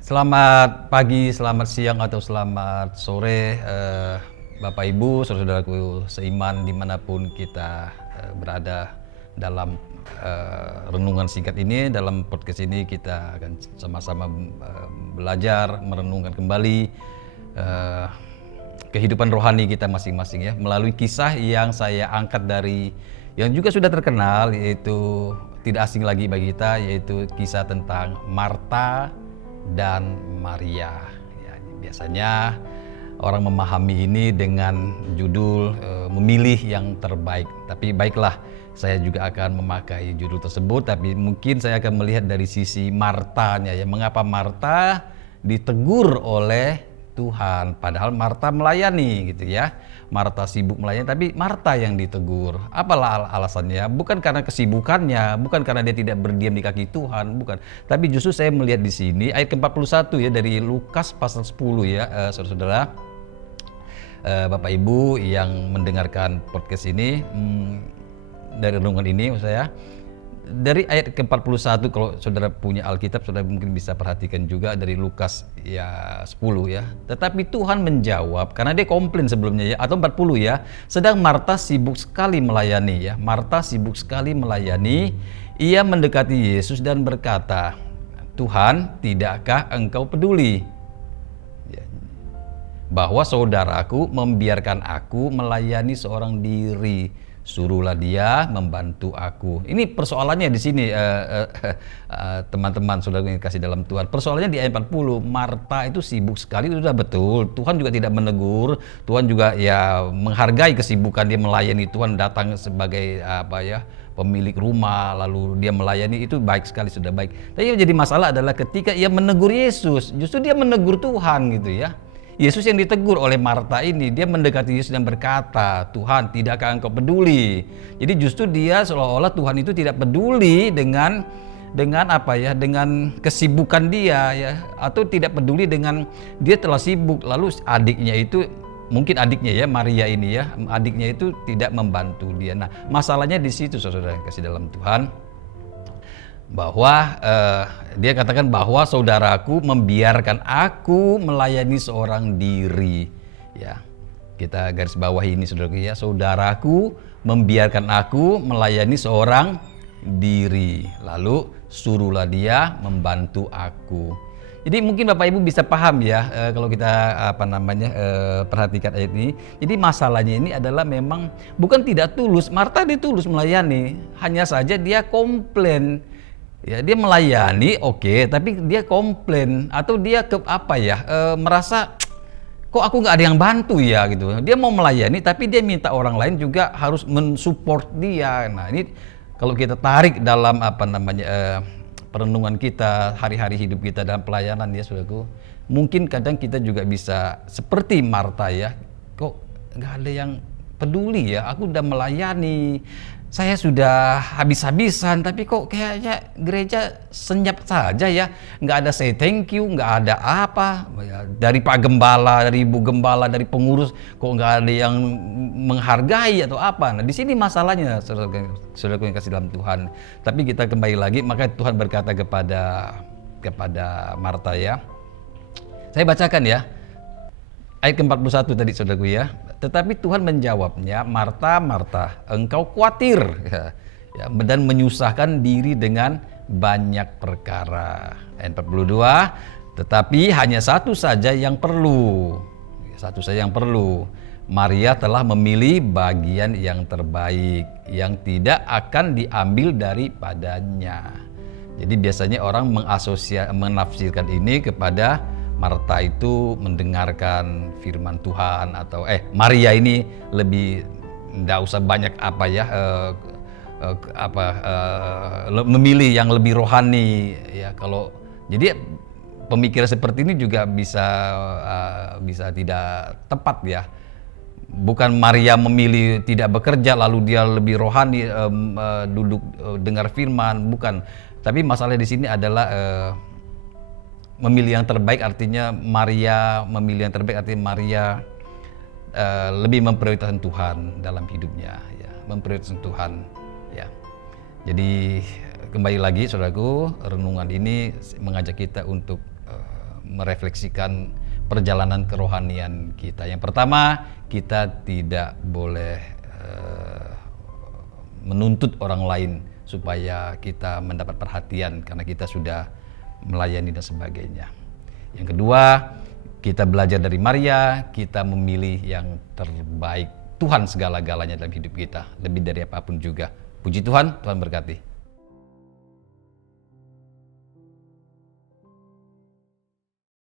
Selamat pagi, selamat siang, atau selamat sore, Bapak Ibu, saudara-saudaraku seiman dimanapun kita berada dalam renungan singkat ini. Dalam podcast ini kita akan sama-sama belajar, merenungkan kembali kehidupan rohani kita masing-masing ya, melalui kisah yang saya angkat dari yang juga sudah terkenal, yaitu tidak asing lagi bagi kita, yaitu kisah tentang Marta dan Maria. Ya, biasanya orang memahami ini dengan judul memilih yang terbaik. Tapi baiklah, saya juga akan memakai judul tersebut, tapi mungkin saya akan melihat dari sisi Martanya ya. Mengapa Marta ditegur oleh Tuhan, padahal Marta melayani gitu ya. Marta sibuk melayani, tapi Marta yang ditegur. Apalah alasannya? Bukan karena kesibukannya, bukan karena dia tidak berdiam di kaki Tuhan, bukan. Tapi justru saya melihat di sini ayat ke-41 ya, dari Lukas pasal 10 ya, saudara-saudara, Bapak Ibu yang mendengarkan podcast ini, dari renungan ini maksud saya. Dari ayat ke-41, kalau saudara punya Alkitab, saudara mungkin bisa perhatikan juga dari Lukas ya 10 ya. Tetapi Tuhan menjawab, karena dia komplain sebelumnya ya, atau 40 ya. Sedang Marta sibuk sekali melayani ya. Marta sibuk sekali melayani. Ia mendekati Yesus dan berkata, "Tuhan, tidakkah engkau peduli bahwa saudaraku membiarkan aku melayani seorang diri? Suruhlah dia membantu aku." Ini persoalannya di sini, teman-teman, saudara yang kasih dalam Tuhan. Persoalannya di ayat 40, Marta itu sibuk sekali, itu sudah betul. Tuhan juga tidak menegur. Tuhan juga ya menghargai kesibukan dia melayani. Tuhan datang sebagai pemilik rumah, lalu dia melayani, itu baik sekali, sudah baik. Tapi yang jadi masalah adalah ketika ia menegur Yesus, justru dia menegur Tuhan gitu ya. Yesus yang ditegur oleh Marta ini, dia mendekati Yesus dan berkata, "Tuhan, tidakkah engkau peduli?" Jadi justru dia seolah-olah Tuhan itu tidak peduli dengan dengan kesibukan dia ya, atau tidak peduli dengan dia telah sibuk. Lalu adiknya itu, mungkin adiknya ya, Maria ini ya, adiknya itu tidak membantu dia. Nah, masalahnya di situ, saudara yang kasih dalam Tuhan, bahwa dia katakan bahwa saudaraku membiarkan aku melayani seorang diri ya. Kita garis bawah ini, saudaraku ya, saudaraku membiarkan aku melayani seorang diri, lalu suruhlah dia membantu aku. Jadi mungkin Bapak Ibu bisa paham ya, kalau kita perhatikan ayat ini. Jadi masalahnya ini adalah memang bukan tidak tulus. Marta ditulus melayani, hanya saja dia komplain. Ya, dia melayani oke, tapi dia komplain atau dia merasa kok aku nggak ada yang bantu ya gitu. Dia mau melayani tapi dia minta orang lain juga harus mensupport dia. Nah, ini kalau kita tarik dalam perenungan kita, hari-hari hidup kita dalam pelayanan ya, saudaraku, mungkin kadang kita juga bisa seperti Marta ya. Kok nggak ada yang peduli ya, aku udah melayani, saya sudah habis-habisan, tapi kok kayaknya gereja senyap saja ya, nggak ada say thank you, nggak ada apa dari Pak Gembala, dari Ibu Gembala, dari pengurus, kok nggak ada yang menghargai atau apa. Nah, di sini masalahnya, saudara yang kasih dalam Tuhan. Tapi kita kembali lagi, maka Tuhan berkata kepada Marta ya. Saya bacakan ya, ayat ke-41 tadi, saudaraku ya. Tetapi Tuhan menjawabnya, "Marta, Marta, engkau khawatir dan menyusahkan diri dengan banyak perkara." Ayat 42, "Tetapi hanya satu saja yang perlu. Satu saja yang perlu. Maria telah memilih bagian yang terbaik, yang tidak akan diambil daripadanya." Jadi biasanya orang menafsirkan ini kepada Marta itu mendengarkan firman Tuhan, atau Maria ini lebih enggak usah banyak memilih yang lebih rohani ya. Kalau jadi pemikiran seperti ini juga bisa tidak tepat ya. Bukan Maria memilih tidak bekerja lalu dia lebih rohani, duduk dengar firman, bukan. Tapi masalah di sini adalah memilih yang terbaik, artinya Maria memilih yang terbaik, artinya Maria lebih memprioritaskan Tuhan dalam hidupnya ya, memprioritaskan Tuhan ya. Jadi kembali lagi, saudaraku, renungan ini mengajak kita untuk merefleksikan perjalanan kerohanian kita. Yang pertama, kita tidak boleh menuntut orang lain supaya kita mendapat perhatian karena kita sudah melayani dan sebagainya. Yang kedua, kita belajar dari Maria, kita memilih yang terbaik. Tuhan segala-galanya dalam hidup kita, lebih dari apapun juga. Puji Tuhan, Tuhan berkati.